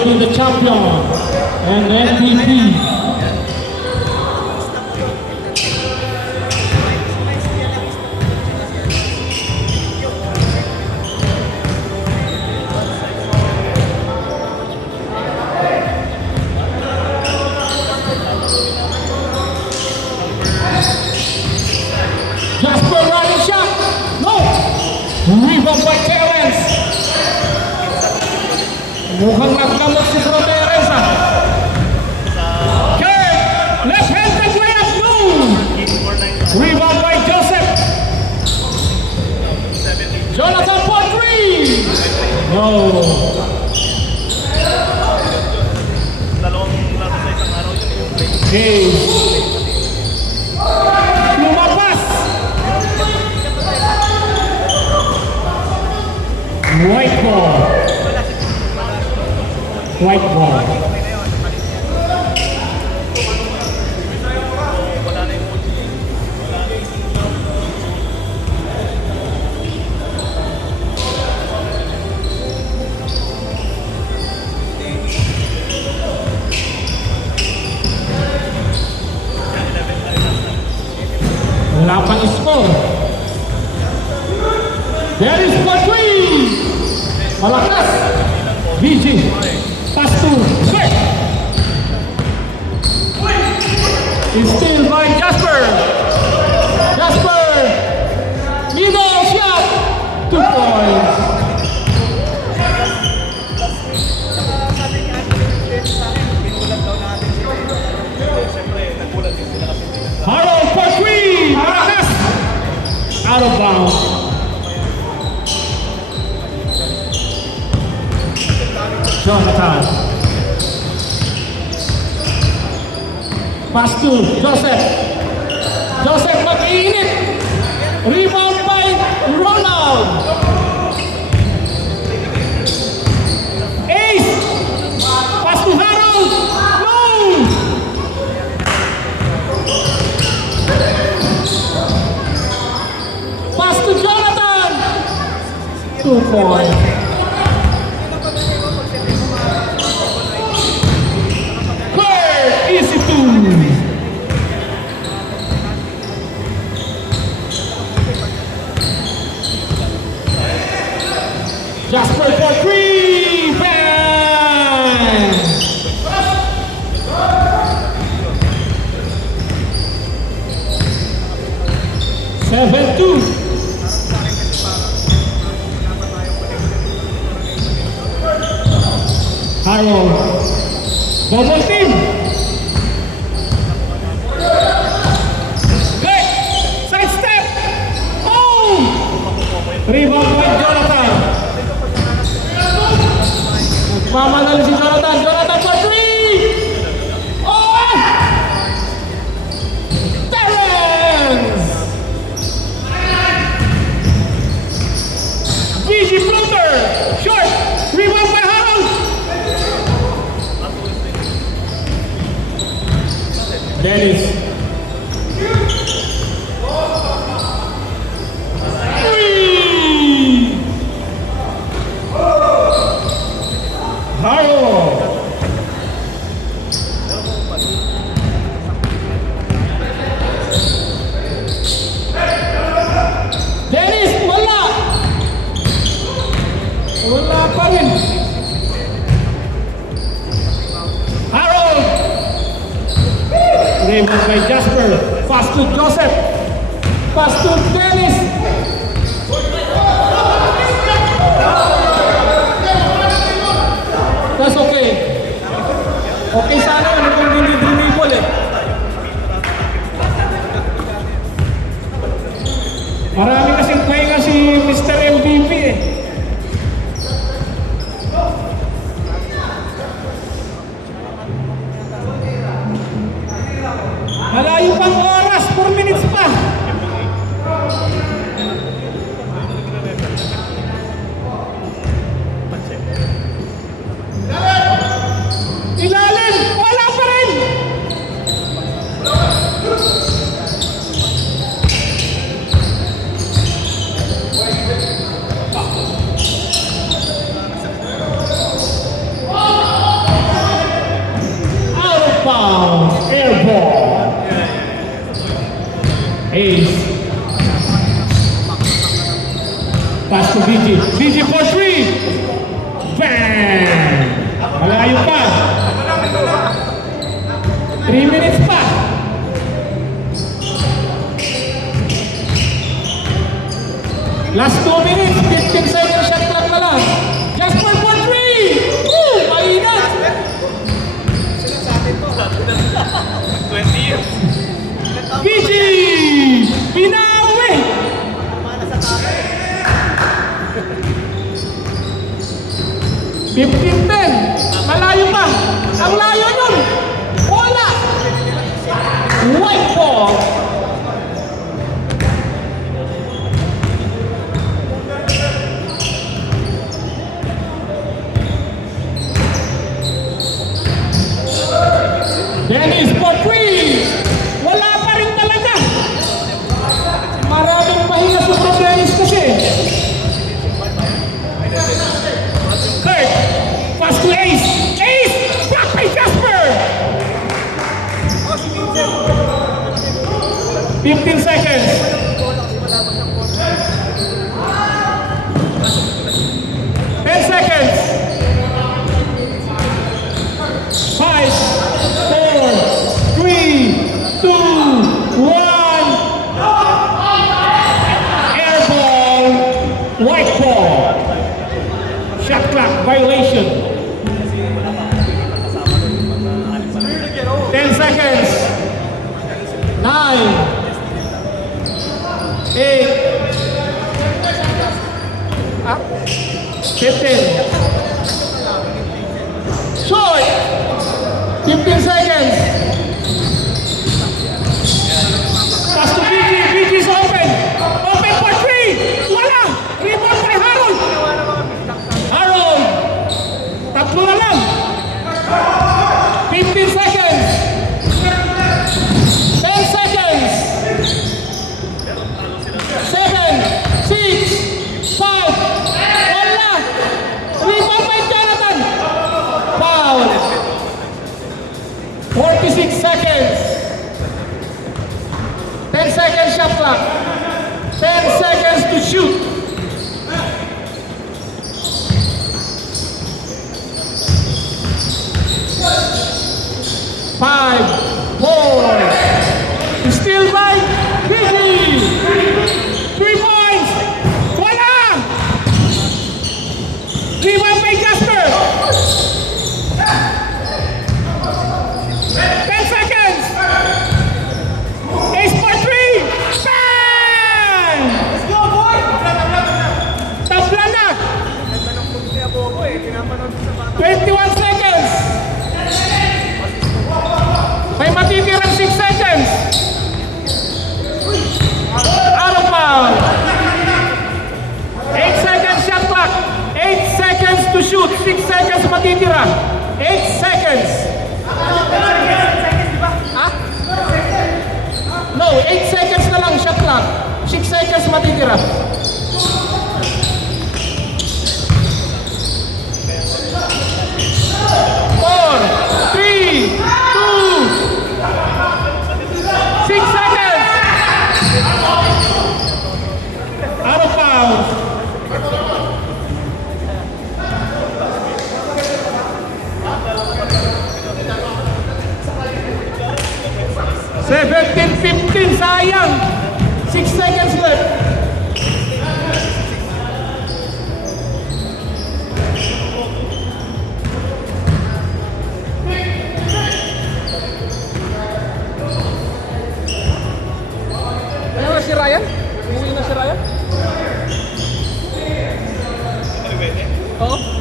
The champion and MVP. Jasper running shot. No. Rebound by Terence. Mukhang nagkamot si Bro Terence ah. Kurt, left-handed layup, no! Rebound by Joseph. Jonathan for three. No. Okay. Lumapas. White ball. White ball. Wala pang score. There is for three. Malakas. BG. Pass to Swift. It's still by Jasper. Jasper. Middle shot. 2 points. Harold for three. Malakas. Out of bounds. Jonathan. Pass to Joseph. Joseph mag-iinit. Rebound by Ronald. Ace. Pass to Harold. No. Pass to Jonathan. 2 points. Easy two. Jasper for three. Bang. 7-2. Harold. Double team. Rebound by Jonathan. Mamadali si Jonathan. Jonathan for three. Oh! Terence. BG floater. Short. Rebound by Harold. Dennis. Wala pa rin. Harold. Rebound by Jasper. Pass to Joseph. Pass to Dennis. That's okay. Okay sana ano kung dinidribble eh. Marami kasing pahinga si Mr. MVP eh. Malayo pang oras, 4 minutes pa. Dennis for 3. Wala pa rin talaga. Maraming pahinga sa Pro Dennis kasi. Kurt, pass to Ace. Ace! Block by Jasper! 15 seconds. 10 seconds. 5, 4, 3, 2, 1. Air ball, white ball. Shot clock violation. 10 seconds. 9, 8, 15. Short. 15 seconds. Pass to BG. BG is open. Open for 3. Wala. Rebound by Harold. Harold. Tatlo na lang. 15 seconds. 10 seconds. 7, 6, 5. Wala. Rebound by Jonathan. Foul. 46 seconds. 10 seconds shot clock. 10 seconds to shoot. Five, 4. Still by Gigi. 3 points. Wala. Rebound by Jasper. 10 seconds. Ace for 3. Bang! Let's go, boy! Tabla na. 21 seconds. May matitirang 6 seconds. Out of bounds. 8 seconds shot clock. 8 seconds to shoot. 6 seconds matitira. 8 seconds. Ha? No, 8 seconds na lang shot clock. 6 seconds matitira. Four, 3, 2, 6 seconds. Out of bounds. Seventeen, 15, sayang. 6 seconds left. Ano na si Ryan? Umuwi na si Ryan? Oo.